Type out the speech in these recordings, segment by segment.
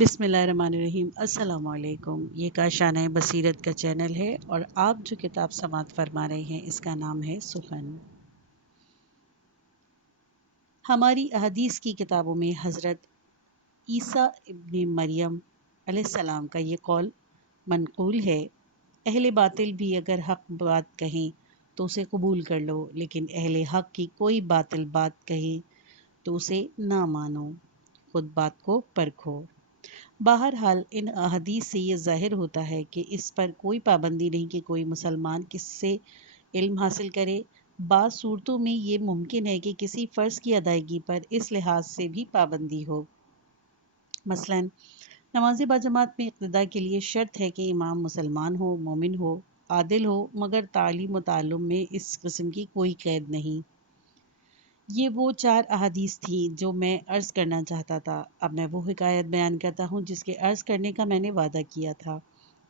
بسم اللہ الرحمن الرحیم۔ السلام علیکم۔ یہ کاشانہ بصیرت کا چینل ہے اور آپ جو کتاب سماعت فرما رہے ہیں اس کا نام ہے سخن۔ ہماری احادیث کی کتابوں میں حضرت عیسیٰ ابن مریم علیہ السلام کا یہ قول منقول ہے، اہل باطل بھی اگر حق بات کہیں تو اسے قبول کر لو، لیکن اہل حق کی کوئی باطل بات کہے تو اسے نہ مانو، خود بات کو پرکھو۔ بہرحال ان احادیث سے یہ ظاہر ہوتا ہے کہ اس پر کوئی پابندی نہیں کہ کوئی مسلمان کس سے علم حاصل کرے۔ بعض صورتوں میں یہ ممکن ہے کہ کسی فرض کی ادائیگی پر اس لحاظ سے بھی پابندی ہو۔ مثلا نماز باجماعت میں اقتداء کے لیے شرط ہے کہ امام مسلمان ہو، مومن ہو، عادل ہو، مگر تعلیم و تعلم میں اس قسم کی کوئی قید نہیں۔ یہ وہ 4 احادیث تھیں جو میں عرض کرنا چاہتا تھا۔ اب میں وہ حکایت بیان کرتا ہوں جس کے عرض کرنے کا میں نے وعدہ کیا تھا۔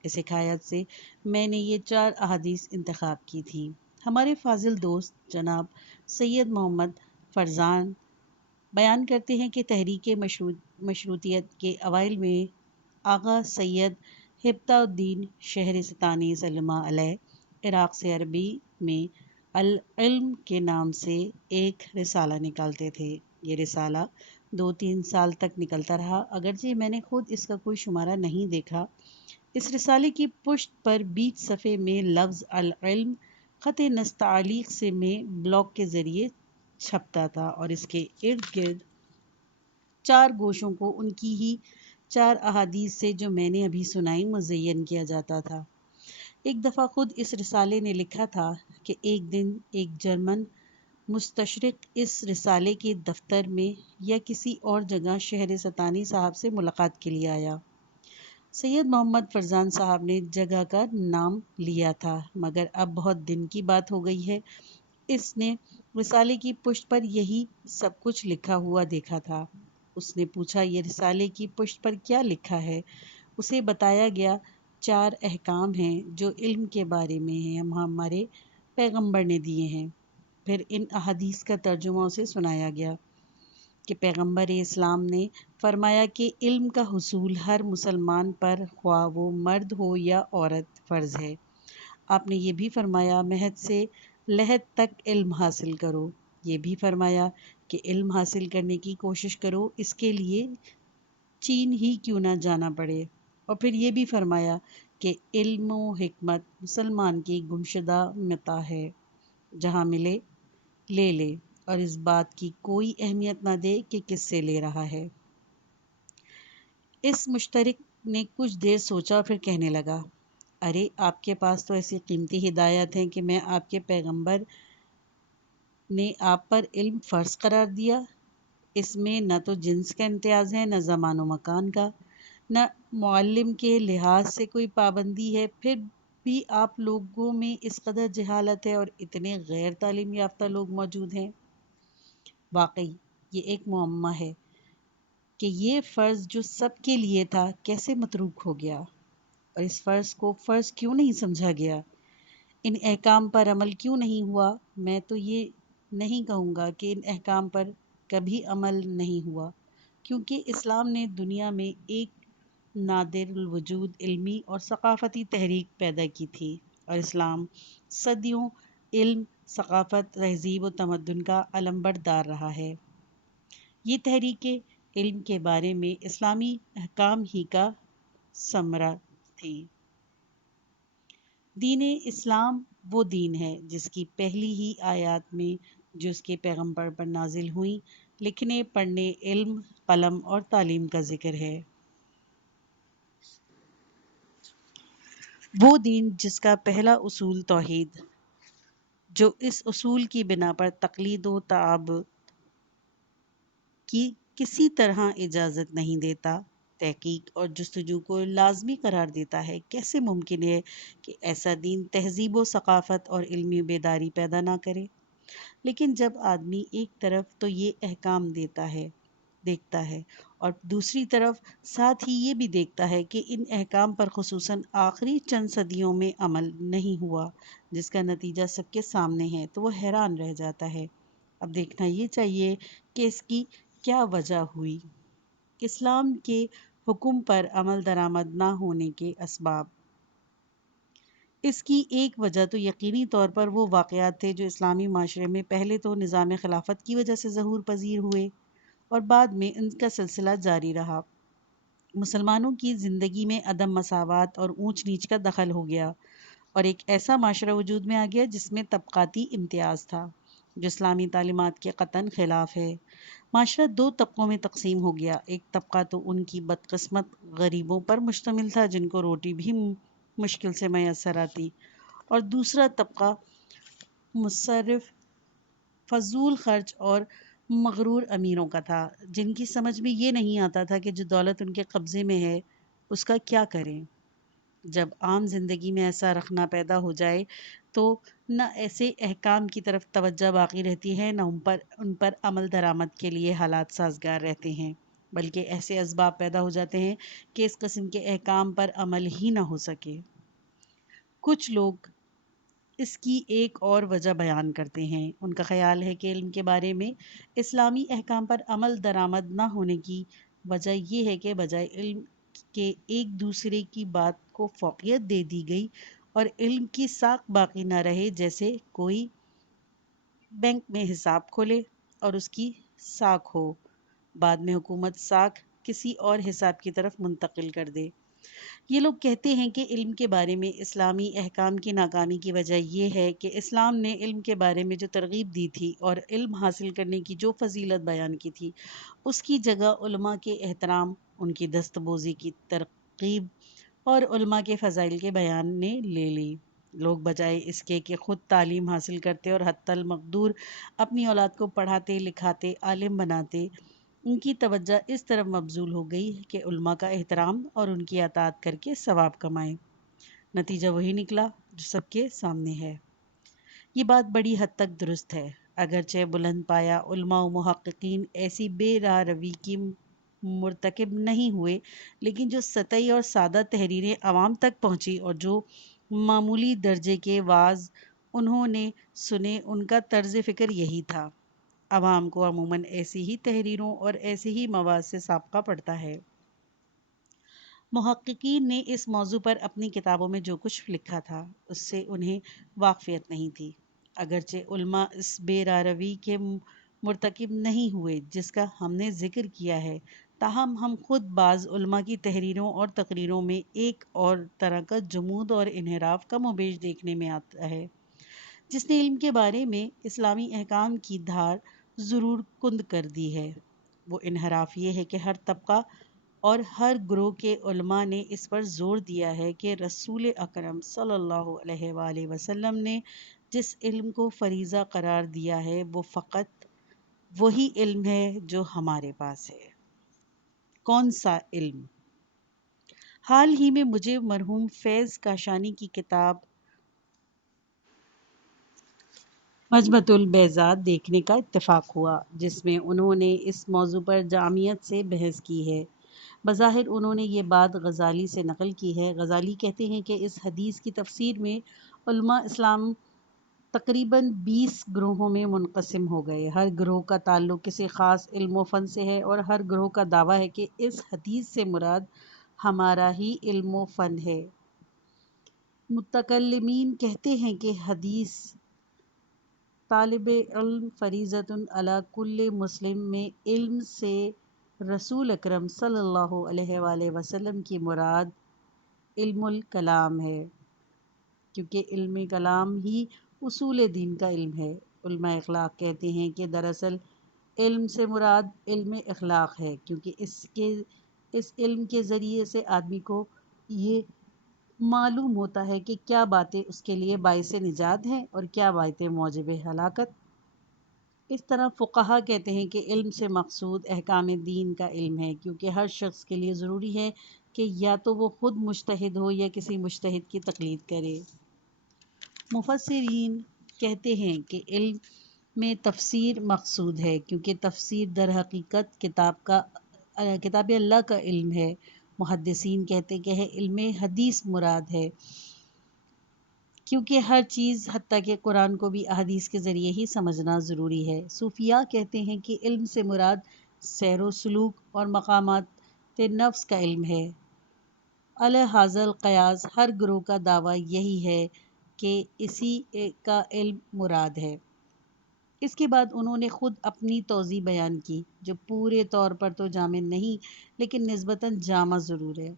اس حکایت سے میں نے یہ 4 احادیث انتخاب کی تھیں۔ ہمارے فاضل دوست جناب سید محمد فرزان بیان کرتے ہیں کہ تحریک مشروطیت کے اوائل میں آغا سید ہبتہ الدین شہرستانی صلی اللہ علیہ عراق سے عربی میں العلم کے نام سے ایک رسالہ نکالتے تھے۔ یہ رسالہ 2-3 سال تک نکلتا رہا، اگرچہ میں نے خود اس کا کوئی شمارہ نہیں دیکھا۔ اس رسالے کی پشت پر 20 صفحے میں لفظ العلم خط نستعلیق سے میں بلاک کے ذریعے چھپتا تھا اور اس کے ارد گرد 4 گوشوں کو ان کی ہی 4 احادیث سے جو میں نے ابھی سنائی مزین کیا جاتا تھا۔ ایک دفعہ خود اس رسالے نے لکھا تھا کہ ایک دن ایک جرمن مستشرق اس رسالے کے دفتر میں یا کسی اور جگہ شہرستانی صاحب سے ملاقات کے لیے آیا۔ سید محمد فرزان صاحب نے جگہ کا نام لیا تھا، مگر اب بہت دن کی بات ہو گئی ہے۔ اس نے رسالے کی پشت پر یہی سب کچھ لکھا ہوا دیکھا تھا۔ اس نے پوچھا یہ رسالے کی پشت پر کیا لکھا ہے؟ اسے بتایا گیا 4 احکام ہیں جو علم کے بارے میں ہیں، ہمارے پیغمبر نے دیے ہیں۔ پھر ان احادیث کا ترجمہ اسے سنایا گیا کہ پیغمبر اسلام نے فرمایا کہ علم کا حصول ہر مسلمان پر خواہ وہ مرد ہو یا عورت فرض ہے۔ آپ نے یہ بھی فرمایا مہد سے لحد تک علم حاصل کرو۔ یہ بھی فرمایا کہ علم حاصل کرنے کی کوشش کرو، اس کے لیے چین ہی کیوں نہ جانا پڑے۔ اور پھر یہ بھی فرمایا کہ علم و حکمت مسلمان کی گمشدہ متاع ہے، جہاں ملے لے لے اور اس بات کی کوئی اہمیت نہ دے کہ کس سے لے رہا ہے۔ اس مشترک نے کچھ دیر سوچا اور پھر کہنے لگا، ارے آپ کے پاس تو ایسی قیمتی ہدایت ہیں کہ میں آپ کے پیغمبر نے آپ پر علم فرض قرار دیا۔ اس میں نہ تو جنس کا امتیاز ہے، نہ زمان و مکان کا، نہ معلم کے لحاظ سے کوئی پابندی ہے، پھر بھی آپ لوگوں میں اس قدر جہالت ہے اور اتنے غیر تعلیم یافتہ لوگ موجود ہیں۔ واقعی یہ ایک معمہ ہے کہ یہ فرض جو سب کے لیے تھا کیسے متروک ہو گیا، اور اس فرض کو فرض کیوں نہیں سمجھا گیا، ان احکام پر عمل کیوں نہیں ہوا۔ میں تو یہ نہیں کہوں گا کہ ان احکام پر کبھی عمل نہیں ہوا، کیونکہ اسلام نے دنیا میں ایک نادر الوجود علمی اور ثقافتی تحریک پیدا کی تھی، اور اسلام صدیوں علم، ثقافت، تہذیب و تمدن کا علمبردار رہا ہے۔ یہ تحریک علم کے بارے میں اسلامی احکام ہی کا ثمرہ تھی۔ دین اسلام وہ دین ہے جس کی پہلی ہی آیات میں جو اس کے پیغمبر پر نازل ہوئیں لکھنے، پڑھنے، علم، قلم اور تعلیم کا ذکر ہے۔ وہ دین جس کا پہلا اصول توحید، جو اس اصول کی بنا پر تقلید و تعبد کی کسی طرح اجازت نہیں دیتا، تحقیق اور جستجو کو لازمی قرار دیتا ہے۔ کیسے ممکن ہے کہ ایسا دین تہذیب و ثقافت اور علمی بیداری پیدا نہ کرے؟ لیکن جب آدمی ایک طرف تو یہ احکام دیکھتا ہے اور دوسری طرف ساتھ ہی یہ بھی دیکھتا ہے کہ ان احکام پر خصوصاً آخری چند صدیوں میں عمل نہیں ہوا، جس کا نتیجہ سب کے سامنے ہے، تو وہ حیران رہ جاتا ہے۔ اب دیکھنا یہ چاہیے کہ اس کی کیا وجہ ہوئی۔ اسلام کے حکم پر عمل درآمد نہ ہونے کے اسباب۔ اس کی ایک وجہ تو یقینی طور پر وہ واقعات تھے جو اسلامی معاشرے میں پہلے تو نظام خلافت کی وجہ سے ظہور پذیر ہوئے اور بعد میں ان کا سلسلہ جاری رہا۔ مسلمانوں کی زندگی میں عدم مساوات اور اونچ نیچ کا دخل ہو گیا اور ایک ایسا معاشرہ وجود میں آ گیا جس میں طبقاتی امتیاز تھا، جو اسلامی تعلیمات کے قطعاً خلاف ہے۔ معاشرہ دو طبقوں میں تقسیم ہو گیا، ایک طبقہ تو ان کی بدقسمت غریبوں پر مشتمل تھا جن کو روٹی بھی مشکل سے میسر آتی، اور دوسرا طبقہ مصرف، فضول خرچ اور مغرور امیروں کا تھا، جن کی سمجھ میں یہ نہیں آتا تھا کہ جو دولت ان کے قبضے میں ہے اس کا کیا کریں۔ جب عام زندگی میں ایسا رخنہ پیدا ہو جائے تو نہ ایسے احکام کی طرف توجہ باقی رہتی ہے، نہ ان پر عمل درآمد کے لیے حالات سازگار رہتے ہیں، بلکہ ایسے اسباب پیدا ہو جاتے ہیں کہ اس قسم کے احکام پر عمل ہی نہ ہو سکے۔ کچھ لوگ اس کی ایک اور وجہ بیان کرتے ہیں۔ ان کا خیال ہے کہ علم کے بارے میں اسلامی احکام پر عمل درآمد نہ ہونے کی وجہ یہ ہے کہ بجائے علم کے ایک دوسرے کی بات کو فوقیت دے دی گئی اور علم کی ساکھ باقی نہ رہے، جیسے کوئی بینک میں حساب کھولے اور اس کی ساکھ ہو، بعد میں حکومت ساکھ کسی اور حساب کی طرف منتقل کر دے۔ یہ لوگ کہتے ہیں کہ علم کے بارے میں اسلامی احکام کی ناکامی کی وجہ یہ ہے کہ اسلام نے علم کے بارے میں جو ترغیب دی تھی اور علم حاصل کرنے کی جو فضیلت بیان کی تھی، اس کی جگہ علماء کے احترام، ان کی دست بوزی کی ترغیب اور علماء کے فضائل کے بیان نے لے لی۔ لوگ بجائے اس کے کہ خود تعلیم حاصل کرتے اور حتی المقدور اپنی اولاد کو پڑھاتے لکھاتے عالم بناتے، ان کی توجہ اس طرف مبذول ہو گئی کہ علماء کا احترام اور ان کی اطاعت کر کے ثواب کمائیں۔ نتیجہ وہی نکلا جو سب کے سامنے ہے۔ یہ بات بڑی حد تک درست ہے، اگرچہ بلند پایا علماء و محققین ایسی بے راہ روی کی مرتکب نہیں ہوئے، لیکن جو سطحی اور سادہ تحریریں عوام تک پہنچی اور جو معمولی درجے کے واعظ انہوں نے سنے، ان کا طرز فکر یہی تھا۔ عوام کو عموماً ایسی ہی تحریروں اور ایسے ہی مواد سے سابقہ پڑتا ہے۔ محققین نے اس موضوع پر اپنی کتابوں میں جو کچھ لکھا تھا اس سے انہیں واقفیت نہیں تھی، اگرچہ علماء اس بے راہ روی کے مرتکب نہیں ہوئے جس کا ہم نے ذکر کیا ہے، تاہم ہم خود بعض علماء کی تحریروں اور تقریروں میں ایک اور طرح کا جمود اور انحراف کم و بیش دیکھنے میں آتا ہے، جس نے علم کے بارے میں اسلامی احکام کی دھار ضرور کند کر دی ہے۔ وہ انحراف یہ ہے کہ ہر طبقہ اور ہر گروہ کے علماء نے اس پر زور دیا ہے کہ رسول اکرم صلی اللہ علیہ وآلہ وسلم نے جس علم کو فریضہ قرار دیا ہے وہ فقط وہی علم ہے جو ہمارے پاس ہے۔ کون سا علم؟ حال ہی میں مجھے مرحوم فیض کاشانی کی کتاب مجمع البیضات دیکھنے کا اتفاق ہوا، جس میں انہوں نے اس موضوع پر جامعیت سے بحث کی ہے۔ بظاہر انہوں نے یہ بات غزالی سے نقل کی ہے۔ غزالی کہتے ہیں کہ اس حدیث کی تفسیر میں علماء اسلام تقریباً 20 گروہوں میں منقسم ہو گئے، ہر گروہ کا تعلق کسی خاص علم و فن سے ہے اور ہر گروہ کا دعویٰ ہے کہ اس حدیث سے مراد ہمارا ہی علم و فن ہے۔ متکلمین کہتے ہیں کہ حدیث طالب علم فریضۃ علی کل مسلم میں علم سے رسول اکرم صلی اللہ علیہ وآلہ وسلم کی مراد علم الکلام ہے، کیونکہ علم کلام ہی اصول دین کا علم ہے۔ علماء اخلاق کہتے ہیں کہ دراصل علم سے مراد علم اخلاق ہے، کیونکہ اس علم کے ذریعے سے آدمی کو یہ معلوم ہوتا ہے کہ کیا باتیں اس کے لیے باعث نجات ہیں اور کیا باتیں موجب ہلاکت۔ اس طرح فقہا کہتے ہیں کہ علم سے مقصود احکام دین کا علم ہے، کیونکہ ہر شخص کے لیے ضروری ہے کہ یا تو وہ خود مجتہد ہو یا کسی مجتہد کی تقلید کرے۔ مفسرین کہتے ہیں کہ علم میں تفسیر مقصود ہے، کیونکہ تفسیر در حقیقت کتاب اللہ کا علم ہے۔ محدثین کہتے کہ علم حدیث مراد ہے، کیونکہ ہر چیز حتیٰ کہ قرآن کو بھی احادیث کے ذریعے ہی سمجھنا ضروری ہے۔ صوفیاء کہتے ہیں کہ علم سے مراد سیر و سلوک اور مقامات نفس کا علم ہے۔ علی ھذا القیاس ہر گروہ کا دعویٰ یہی ہے کہ اسی کا علم مراد ہے۔ اس کے بعد انہوں نے خود اپنی توضیح بیان کی جو پورے طور پر تو جامع نہیں لیکن نسبتاً جامع ضرور ہے۔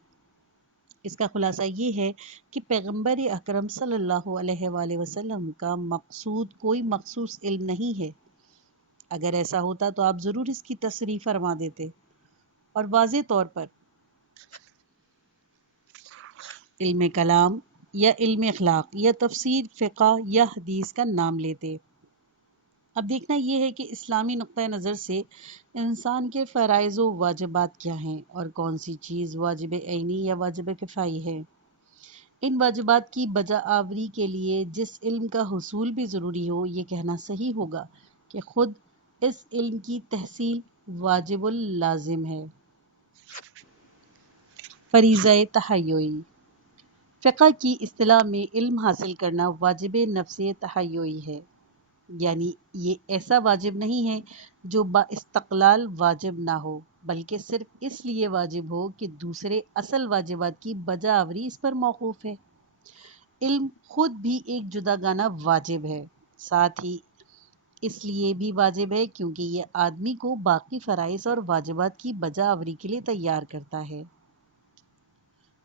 اس کا خلاصہ یہ ہے کہ پیغمبر اکرم صلی اللہ علیہ وآلہ وسلم کا مقصود کوئی مخصوص علم نہیں ہے۔ اگر ایسا ہوتا تو آپ ضرور اس کی تصریح فرما دیتے اور واضح طور پر علم کلام یا علم اخلاق یا تفسیر فقہ یا حدیث کا نام لیتے۔ اب دیکھنا یہ ہے کہ اسلامی نقطہ نظر سے انسان کے فرائض و واجبات کیا ہیں اور کون سی چیز واجب عینی یا واجب کفائی ہے۔ ان واجبات کی بجا آوری کے لیے جس علم کا حصول بھی ضروری ہو، یہ کہنا صحیح ہوگا کہ خود اس علم کی تحصیل واجب اللازم ہے۔ فریضہ تحیعی فقہ کی اصطلاح میں علم حاصل کرنا واجب نفس تحیعی ہے، یعنی یہ ایسا واجب نہیں ہے جو با استقلال واجب نہ ہو بلکہ صرف اس لیے واجب ہو کہ دوسرے اصل واجبات کی بجا آوری اس پر موقوف ہے۔ علم خود بھی ایک جداگانہ واجب ہے، ساتھ ہی اس لیے بھی واجب ہے کیونکہ یہ آدمی کو باقی فرائض اور واجبات کی بجا آوری کے لیے تیار کرتا ہے۔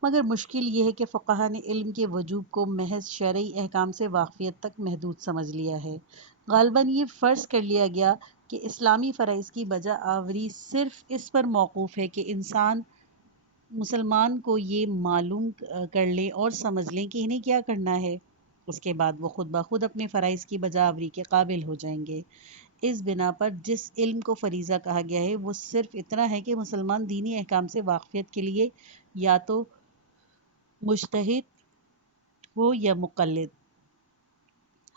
مگر مشکل یہ ہے کہ فقہا نے علم کے وجوب کو محض شرعی احکام سے واقفیت تک محدود سمجھ لیا ہے۔ غالباً یہ فرض کر لیا گیا کہ اسلامی فرائض کی بجا آوری صرف اس پر موقوف ہے کہ مسلمان کو یہ معلوم کر لیں اور سمجھ لیں کہ انہیں کیا کرنا ہے، اس کے بعد وہ خود بخود اپنے فرائض کی بجا آوری کے قابل ہو جائیں گے۔ اس بنا پر جس علم کو فریضہ کہا گیا ہے وہ صرف اتنا ہے کہ مسلمان دینی احکام سے واقفیت کے لیے یا تو مجتہد ہو یا مقلد۔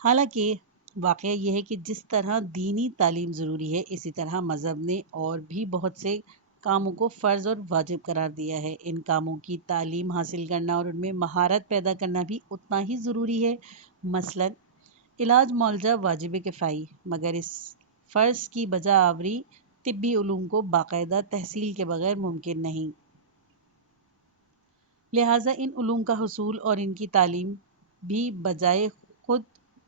حالانکہ واقعہ یہ ہے کہ جس طرح دینی تعلیم ضروری ہے اسی طرح مذہب نے اور بھی بہت سے کاموں کو فرض اور واجب قرار دیا ہے۔ ان کاموں کی تعلیم حاصل کرنا اور ان میں مہارت پیدا کرنا بھی اتنا ہی ضروری ہے۔ مثلاً علاج معالجہ واجب کفائی، مگر اس فرض کی بجا آوری طبی علوم کو باقاعدہ تحصیل کے بغیر ممکن نہیں۔ لہٰذا ان علوم کا حصول اور ان کی تعلیم بھی بجائے خود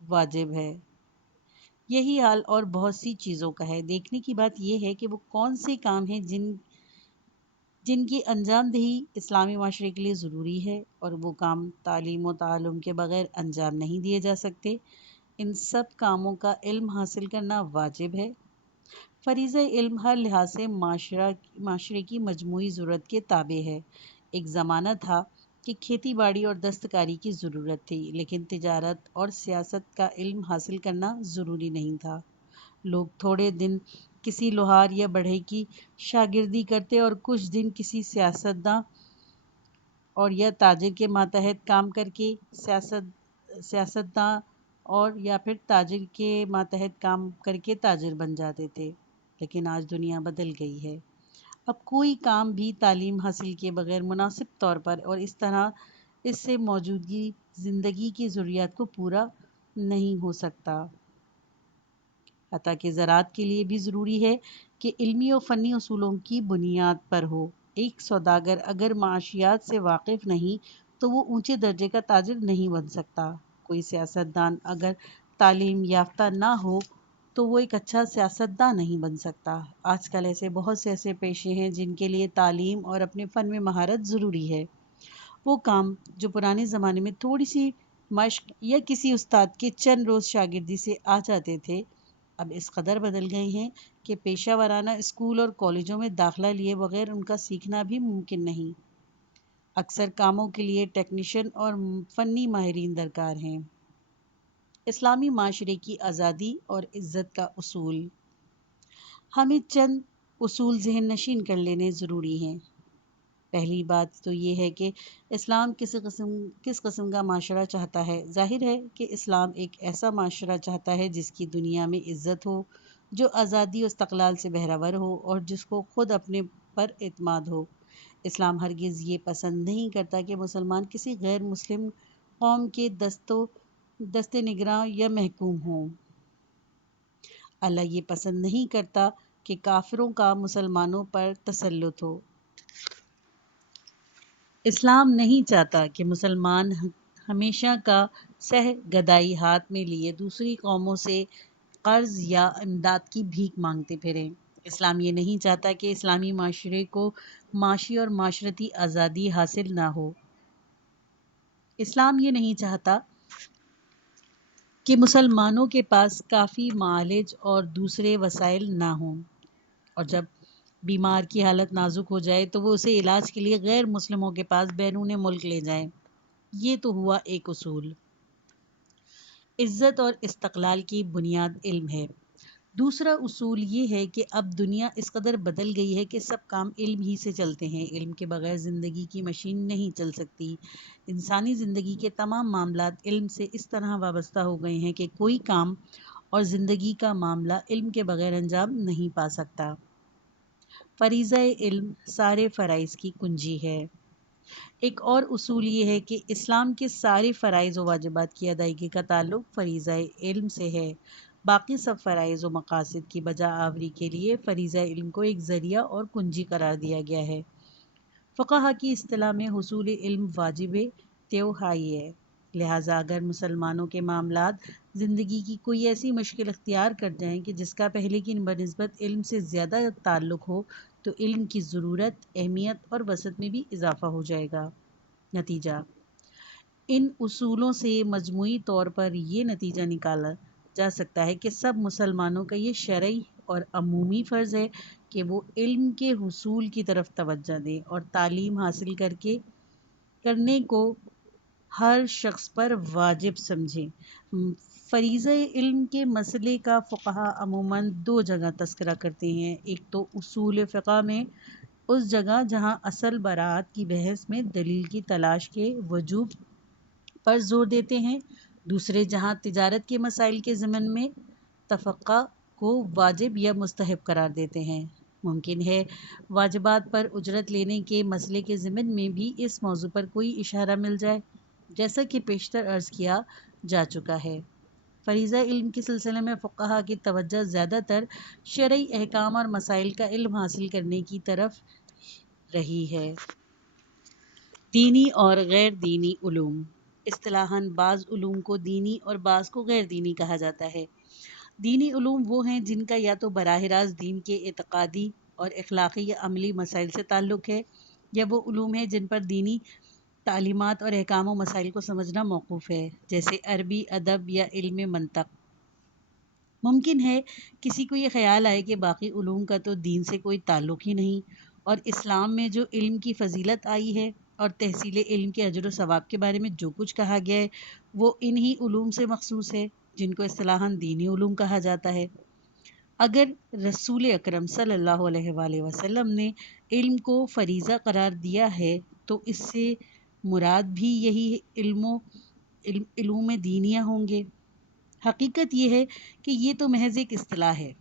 واجب ہے۔ یہی حال اور بہت سی چیزوں کا ہے۔ دیکھنے کی بات یہ ہے کہ وہ کون سے کام ہیں جن کی انجام دہی اسلامی معاشرے کے لیے ضروری ہے اور وہ کام تعلیم و تعلم کے بغیر انجام نہیں دیے جا سکتے۔ ان سب کاموں کا علم حاصل کرنا واجب ہے۔ فریضہ علم ہر لحاظ سے معاشرے کی مجموعی ضرورت کے تابع ہے۔ ایک زمانہ تھا کہ کھیتی باڑی اور دستکاری کی ضرورت تھی لیکن تجارت اور سیاست کا علم حاصل کرنا ضروری نہیں تھا۔ لوگ تھوڑے دن کسی لوہار یا بڑھئی کی شاگردی کرتے اور کچھ دن کسی سیاستداں اور یا تاجر کے ماتحت کام کر کے سیاستداں اور یا پھر تاجر کے ماتحت کام کر کے تاجر بن جاتے تھے۔ لیکن آج دنیا بدل گئی ہے۔ اب کوئی کام بھی تعلیم حاصل کیے بغیر مناسب طور پر اور اس طرح اس سے موجودگی زندگی کی ضروریات کو پورا نہیں ہو سکتا۔ حتیٰ کہ زراعت کے لیے بھی ضروری ہے کہ علمی و فنی اصولوں کی بنیاد پر ہو۔ ایک سوداگر اگر معاشیات سے واقف نہیں تو وہ اونچے درجے کا تاجر نہیں بن سکتا۔ کوئی سیاستدان اگر تعلیم یافتہ نہ ہو تو وہ ایک اچھا سیاستداں نہیں بن سکتا۔ آج کل بہت سے ایسے پیشے ہیں جن کے لیے تعلیم اور اپنے فن میں مہارت ضروری ہے۔ وہ کام جو پرانے زمانے میں تھوڑی سی مشق یا کسی استاد کے چند روز شاگردی سے آ جاتے تھے، اب اس قدر بدل گئے ہیں کہ پیشہ ورانہ اسکول اور کالجوں میں داخلہ لیے بغیر ان کا سیکھنا بھی ممکن نہیں۔ اکثر کاموں کے لیے ٹیکنیشین اور فنی ماہرین درکار ہیں۔ اسلامی معاشرے کی آزادی اور عزت کا اصول۔ ہمیں چند اصول ذہن نشین کر لینے ضروری ہیں۔ پہلی بات تو یہ ہے کہ اسلام کس قسم کا معاشرہ چاہتا ہے۔ ظاہر ہے کہ اسلام ایک ایسا معاشرہ چاہتا ہے جس کی دنیا میں عزت ہو، جو آزادی و استقلال سے بہرور ہو اور جس کو خود اپنے پر اعتماد ہو۔ اسلام ہرگز یہ پسند نہیں کرتا کہ مسلمان کسی غیر مسلم قوم کے دست نگراں یا محکوم ہوں۔ اللہ یہ پسند نہیں کرتا کہ کافروں کا مسلمانوں پر تسلط ہو۔ اسلام نہیں چاہتا کہ مسلمان ہمیشہ کا سہ گدائی ہاتھ میں لیے دوسری قوموں سے قرض یا امداد کی بھیک مانگتے پھریں۔ اسلام یہ نہیں چاہتا کہ اسلامی معاشرے کو معاشی اور معاشرتی آزادی حاصل نہ ہو۔ اسلام یہ نہیں چاہتا کہ مسلمانوں کے پاس کافی معالج اور دوسرے وسائل نہ ہوں، اور جب بیمار کی حالت نازک ہو جائے تو وہ اسے علاج کے لیے غیر مسلموں کے پاس بیرون ملک لے جائیں۔ یہ تو ہوا ایک اصول۔ عزت اور استقلال کی بنیاد علم ہے۔ دوسرا اصول یہ ہے کہ اب دنیا اس قدر بدل گئی ہے کہ سب کام علم ہی سے چلتے ہیں۔ علم کے بغیر زندگی کی مشین نہیں چل سکتی۔ انسانی زندگی کے تمام معاملات علم سے اس طرح وابستہ ہو گئے ہیں کہ کوئی کام اور زندگی کا معاملہ علم کے بغیر انجام نہیں پا سکتا۔ فریضہ علم سارے فرائض کی کنجی ہے۔ ایک اور اصول یہ ہے کہ اسلام کے سارے فرائض و واجبات کی ادائیگی کا تعلق فریضہ علم سے ہے۔ باقی سب فرائض و مقاصد کی بجا آوری کے لیے فریضہ علم کو ایک ذریعہ اور کنجی قرار دیا گیا ہے۔ فقہا کی اصطلاح میں حصول علم واجب تیوہائی ہے۔ لہٰذا اگر مسلمانوں کے معاملات زندگی کی کوئی ایسی مشکل اختیار کر جائیں کہ جس کا پہلے کی بنسبت علم سے زیادہ تعلق ہو تو علم کی ضرورت، اہمیت اور وسعت میں بھی اضافہ ہو جائے گا۔ نتیجہ: ان اصولوں سے مجموعی طور پر یہ نتیجہ نکالا جا سکتا ہے کہ سب مسلمانوں کا یہ شرعی اور عمومی فرض ہے کہ وہ علم کے حصول کی طرف توجہ دیں اور تعلیم حاصل کرنے کو ہر شخص پر واجب سمجھیں۔ فریضہ علم کے مسئلے کا فقہا عموماً دو جگہ تذکرہ کرتے ہیں۔ ایک تو اصول فقہ میں اس جگہ جہاں اصل براعت کی بحث میں دلیل کی تلاش کے وجوب پر زور دیتے ہیں، دوسرے جہاں تجارت کے مسائل کے ضمن میں تفقہ کو واجب یا مستحب قرار دیتے ہیں۔ ممکن ہے واجبات پر اجرت لینے کے مسئلے کے ضمن میں بھی اس موضوع پر کوئی اشارہ مل جائے، جیسا کہ پیشتر عرض کیا جا چکا ہے۔ فریضہ علم کے سلسلے میں فقہا کی توجہ زیادہ تر شرعی احکام اور مسائل کا علم حاصل کرنے کی طرف رہی ہے۔ دینی اور غیر دینی علوم۔ اصطلاحاً بعض علوم کو دینی اور بعض کو غیر دینی کہا جاتا ہے۔ دینی علوم وہ ہیں جن کا یا تو براہ راست دین کے اعتقادی اور اخلاقی یا عملی مسائل سے تعلق ہے، یا وہ علوم ہیں جن پر دینی تعلیمات اور احکام و مسائل کو سمجھنا موقوف ہے، جیسے عربی ادب یا علم منطق۔ ممکن ہے کسی کو یہ خیال آئے کہ باقی علوم کا تو دین سے کوئی تعلق ہی نہیں، اور اسلام میں جو علم کی فضیلت آئی ہے اور تحصیل علم کے اجر و ثواب کے بارے میں جو کچھ کہا گیا ہے وہ انہی علوم سے مخصوص ہے جن کو اصطلاحاً دینی علوم کہا جاتا ہے۔ اگر رسول اکرم صلی اللہ علیہ وآلہ وسلم نے علم کو فریضہ قرار دیا ہے تو اس سے مراد بھی یہی علوم دینیہ ہوں گے۔ حقیقت یہ ہے کہ یہ تو محض ایک اصطلاح ہے۔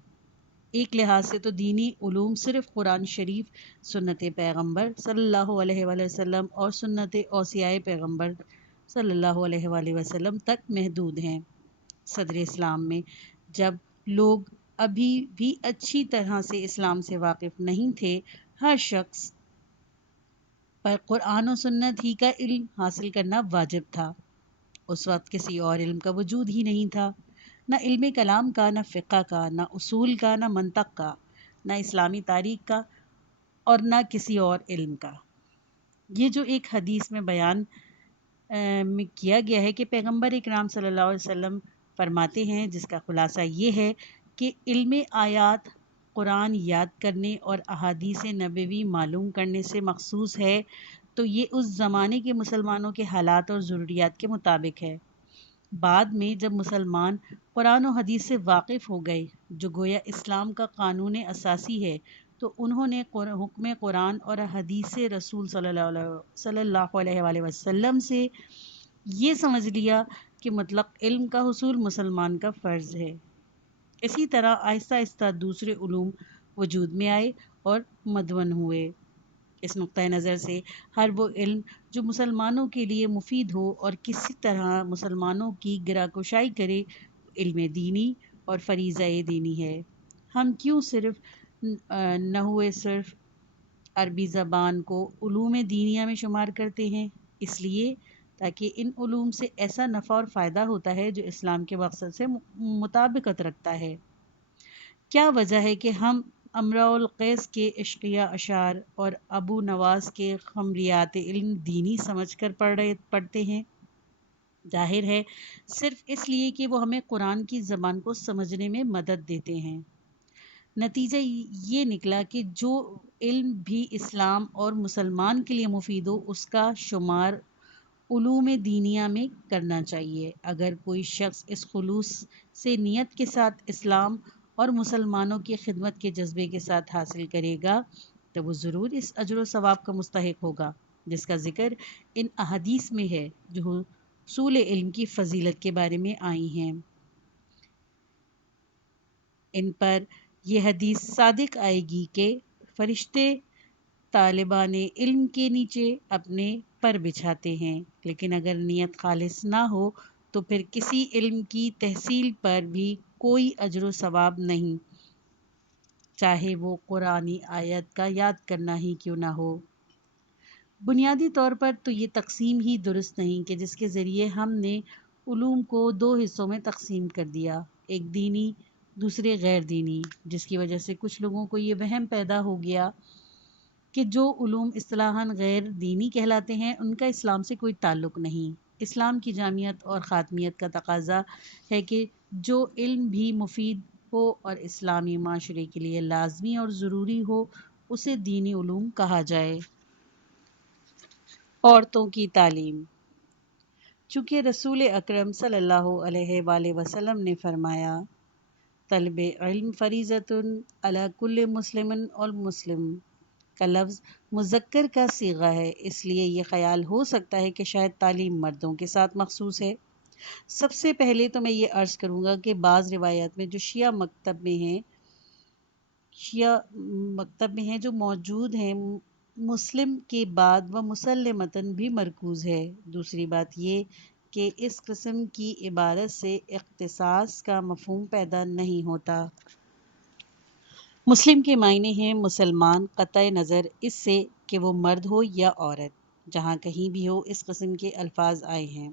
ایک لحاظ سے تو دینی علوم صرف قرآن شریف، سنت پیغمبر صلی اللہ علیہ وآلہ وسلم اور سنت اوصیاء پیغمبر صلی اللہ علیہ وآلہ وسلم تک محدود ہیں۔ صدر اسلام میں جب لوگ ابھی بھی اچھی طرح سے اسلام سے واقف نہیں تھے، ہر شخص پر قرآن و سنت ہی کا علم حاصل کرنا واجب تھا۔ اس وقت کسی اور علم کا وجود ہی نہیں تھا، نہ علم کلام کا، نہ فقہ کا، نہ اصول کا، نہ منطق کا، نہ اسلامی تاریخ کا، اور نہ کسی اور علم کا۔ یہ جو ایک حدیث میں بیان میں کیا گیا ہے کہ پیغمبر اکرام صلی اللہ علیہ وسلم فرماتے ہیں، جس کا خلاصہ یہ ہے کہ علم آیات قرآن یاد کرنے اور احادیث نبوی معلوم کرنے سے مخصوص ہے، تو یہ اس زمانے کے مسلمانوں کے حالات اور ضروریات کے مطابق ہے۔ بعد میں جب مسلمان قرآن و حدیث سے واقف ہو گئے، جو گویا اسلام کا قانون اساسی ہے، تو انہوں نے حکم قرآن اور حدیث رسول صلی اللہ علیہ وآلہ وسلم سے یہ سمجھ لیا کہ مطلق علم کا حصول مسلمان کا فرض ہے۔ اسی طرح آہستہ آہستہ دوسرے علوم وجود میں آئے اور مدون ہوئے۔ اس نقطۂ نظر سے ہر وہ علم جو مسلمانوں کے لیے مفید ہو اور کسی طرح مسلمانوں کی گرہ کشائی کرے علم دینی اور فریضہ دینی ہے۔ ہم کیوں صرف نحو صرف عربی زبان کو علوم دینیہ میں شمار کرتے ہیں، اس لیے تاکہ ان علوم سے ایسا نفع اور فائدہ ہوتا ہے جو اسلام کے مقصد سے مطابقت رکھتا ہے۔ کیا وجہ ہے کہ ہم امراء القیس کے عشقیہ اشعار اور ابو نواس کے خمریات علم دینی سمجھ کر پڑھتے ہیں؟ ظاہر ہے صرف اس لیے کہ وہ ہمیں قرآن کی زبان کو سمجھنے میں مدد دیتے ہیں۔ نتیجہ یہ نکلا کہ جو علم بھی اسلام اور مسلمان کے لیے مفید ہو اس کا شمار علوم دینیہ میں کرنا چاہیے۔ اگر کوئی شخص اس خلوص سے نیت کے ساتھ اسلام اور مسلمانوں کی خدمت کے جذبے کے ساتھ حاصل کرے گا تو وہ ضرور اس اجر و ثواب کا مستحق ہوگا جس کا ذکر ان احادیث میں ہے جو حصول علم کی فضیلت کے بارے میں آئی ہیں۔ ان پر یہ حدیث صادق آئے گی کہ فرشتے طالبان علم کے نیچے اپنے پر بچھاتے ہیں، لیکن اگر نیت خالص نہ ہو تو پھر کسی علم کی تحصیل پر بھی کوئی اجر و ثواب نہیں، چاہے وہ قرآنی آیت کا یاد کرنا ہی کیوں نہ ہو۔ بنیادی طور پر تو یہ تقسیم ہی درست نہیں کہ جس کے ذریعے ہم نے علوم کو دو حصوں میں تقسیم کر دیا، ایک دینی دوسرے غیر دینی، جس کی وجہ سے کچھ لوگوں کو یہ وہم پیدا ہو گیا کہ جو علوم اصطلاحاً غیر دینی کہلاتے ہیں ان کا اسلام سے کوئی تعلق نہیں۔ اسلام کی جامعیت اور خاتمیت کا تقاضا ہے کہ جو علم بھی مفید ہو اور اسلامی معاشرے کے لیے لازمی اور ضروری ہو اسے دینی علوم کہا جائے۔ عورتوں کی تعلیم۔ چونکہ رسول اکرم صلی اللہ علیہ وآلہ وسلم نے فرمایا طلب علم فریضۃ علی کل مسلم اور مسلم کا لفظ مذکر کا صیغہ ہے، اس لیے یہ خیال ہو سکتا ہے کہ شاید تعلیم مردوں کے ساتھ مخصوص ہے۔ سب سے پہلے تو میں یہ عرض کروں گا کہ بعض روایات میں جو شیعہ مکتب میں ہیں جو موجود ہیں مسلم کے بعد و مسلمتاً بھی مرکوز ہے۔ دوسری بات یہ کہ اس قسم کی عبارت سے اختصاص کا مفہوم پیدا نہیں ہوتا۔ مسلم کے معنی ہیں مسلمان قطع نظر اس سے کہ وہ مرد ہو یا عورت، جہاں کہیں بھی ہو اس قسم کے الفاظ آئے ہیں۔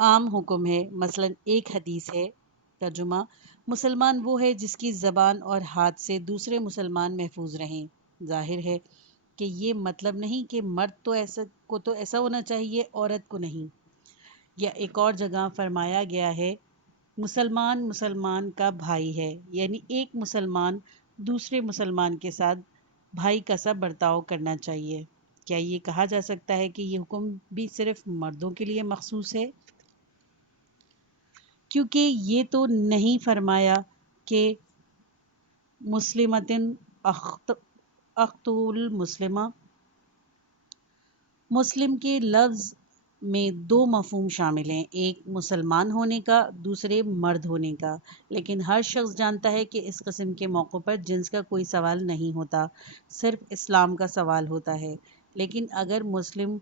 عام حکم ہے، مثلا ایک حدیث ہے ترجمہ مسلمان وہ ہے جس کی زبان اور ہاتھ سے دوسرے مسلمان محفوظ رہیں۔ ظاہر ہے کہ یہ مطلب نہیں کہ مرد تو ایسا ہونا چاہیے، عورت کو نہیں۔ یا ایک اور جگہ فرمایا گیا ہے مسلمان مسلمان کا بھائی ہے، یعنی ایک مسلمان دوسرے مسلمان کے ساتھ بھائی کا سا برتاؤ کرنا چاہیے۔ کیا یہ کہا جا سکتا ہے کہ یہ حکم بھی صرف مردوں کے لیے مخصوص ہے؟ کیونکہ یہ تو نہیں فرمایا کہ مسلمتن اخت المسلمہ۔ مسلم کے لفظ میں دو مفہوم شامل ہیں، ایک مسلمان ہونے کا، دوسرے مرد ہونے کا، لیکن ہر شخص جانتا ہے کہ اس قسم کے موقع پر جنس کا کوئی سوال نہیں ہوتا، صرف اسلام کا سوال ہوتا ہے۔ لیکن اگر مسلم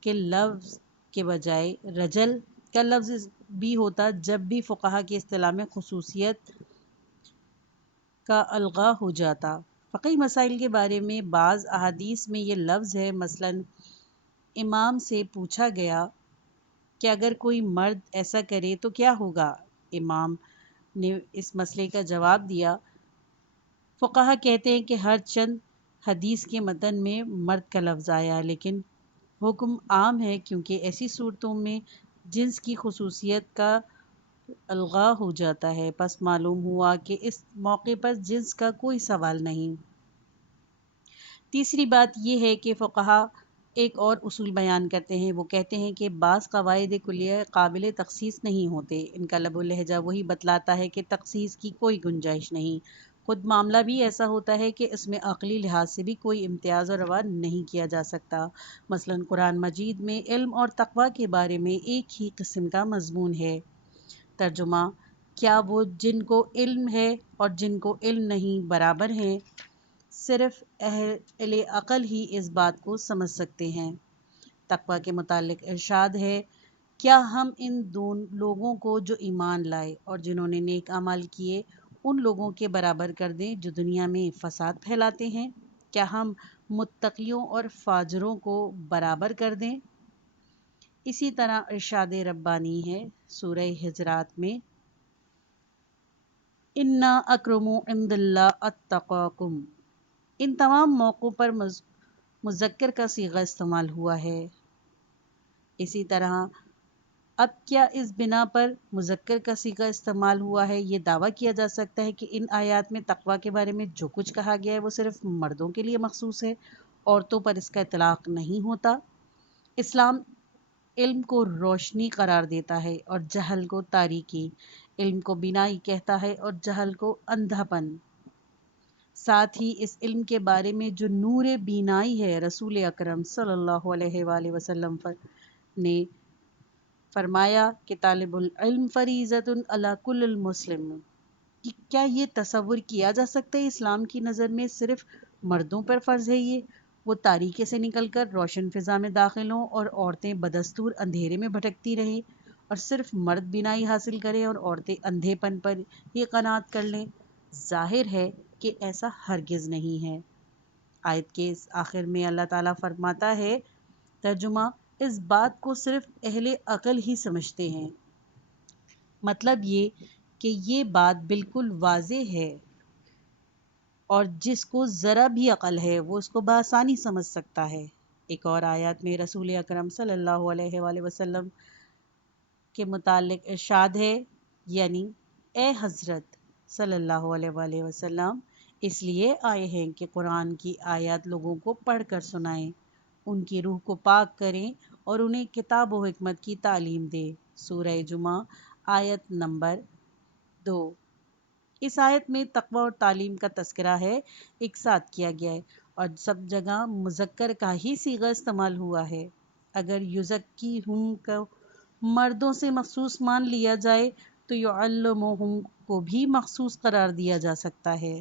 کے لفظ کے بجائے رجل کا لفظ بھی ہوتا جب بھی فقہا کی اصطلاح میں خصوصیت کا الغاء ہو جاتا۔ فقہی مسائل کے بارے میں بعض احادیث میں یہ لفظ ہے، مثلاً امام سے پوچھا گیا کہ اگر کوئی مرد ایسا کرے تو کیا ہوگا؟ امام نے اس مسئلے کا جواب دیا۔ فقہا کہتے ہیں کہ ہر چند حدیث کے متن میں مرد کا لفظ آیا، لیکن حکم عام ہے کیونکہ ایسی صورتوں میں جنس کی خصوصیت کا الغاء ہو جاتا ہے، پس معلوم ہوا کہ اس موقع پر جنس کا کوئی سوال نہیں۔ تیسری بات یہ ہے کہ فقہا ایک اور اصول بیان کرتے ہیں، وہ کہتے ہیں کہ بعض قواعد کلیہ قابل تخصیص نہیں ہوتے، ان کا لب و لہجہ وہی بتلاتا ہے کہ تخصیص کی کوئی گنجائش نہیں۔ خود معاملہ بھی ایسا ہوتا ہے کہ اس میں عقلی لحاظ سے بھی کوئی امتیاز اور روا نہیں کیا جا سکتا۔ مثلاً قرآن مجید میں علم اور تقویٰ کے بارے میں ایک ہی قسم کا مضمون ہے۔ ترجمہ کیا وہ جن کو علم ہے اور جن کو علم نہیں برابر ہیں؟ صرف اہل عقل ہی اس بات کو سمجھ سکتے ہیں۔ تقویٰ کے متعلق ارشاد ہے کیا ہم ان لوگوں کو جو ایمان لائے اور جنہوں نے نیک اعمال کیے ان لوگوں کے برابر کر دیں جو دنیا میں فساد پھیلاتے ہیں؟ کیا ہم متقیوں اور فاجروں کو برابر کر دیں۔ اسی طرح ارشاد ربانی ہے سورہ حجرات میں، انا اکرم عند اللہ اتقاکم۔ ان تمام موقعوں پر مذکر کا صیغہ استعمال ہوا ہے۔ اسی طرح اب کیا اس بنا پر مذکر کا صیغہ استعمال ہوا ہے یہ دعویٰ کیا جا سکتا ہے کہ ان آیات میں تقویٰ کے بارے میں جو کچھ کہا گیا ہے وہ صرف مردوں کے لیے مخصوص ہے، عورتوں پر اس کا اطلاق نہیں ہوتا؟ اسلام علم کو روشنی قرار دیتا ہے اور جہل کو تاریکی، علم کو بینائی کہتا ہے اور جہل کو اندھا پن۔ ساتھ ہی اس علم کے بارے میں جو نور بینائی ہے، رسول اکرم صلی اللہ علیہ وآلہ وسلم نے فرمایا کہ طالب العلم فریضۃ علی کل المسلم۔ کیا یہ تصور کیا جا سکتا ہے اسلام کی نظر میں صرف مردوں پر فرض ہے وہ تاریکی سے نکل کر روشن فضا میں داخل ہوں اور عورتیں بدستور اندھیرے میں بھٹکتی رہیں، اور صرف مرد بینائی حاصل کریں اور عورتیں اندھے پن پر یہ قناعت کر لیں؟ ظاہر ہے کہ ایسا ہرگز نہیں ہے۔ آیت کے اس آخر میں اللہ تعالیٰ فرماتا ہے، ترجمہ، اس بات کو صرف اہل عقل ہی سمجھتے ہیں۔ مطلب یہ کہ یہ بات بالکل واضح ہے اور جس کو ذرا بھی عقل ہے وہ اس کو بآسانی سمجھ سکتا ہے۔ ایک اور آیات میں رسول اکرم صلی اللہ علیہ وآلہ وسلم کے متعلق ارشاد ہے، یعنی اے حضرت صلی اللہ علیہ وآلہ وسلم اس لیے آئے ہیں کہ قرآن کی آیات لوگوں کو پڑھ کر سنائیں، ان کی روح کو پاک کریں اور انہیں کتاب و حکمت کی تعلیم دیں۔ سورہ جمعہ آیت نمبر 2۔ اس آیت میں تقوی اور تعلیم کا تذکرہ ہے، ایک ساتھ کیا گیا ہے اور سب جگہ مذکر کا ہی صیغہ استعمال ہوا ہے۔ اگر یزکیہم کو مردوں سے مخصوص مان لیا جائے تو یعلمہم کو بھی مخصوص قرار دیا جا سکتا ہے۔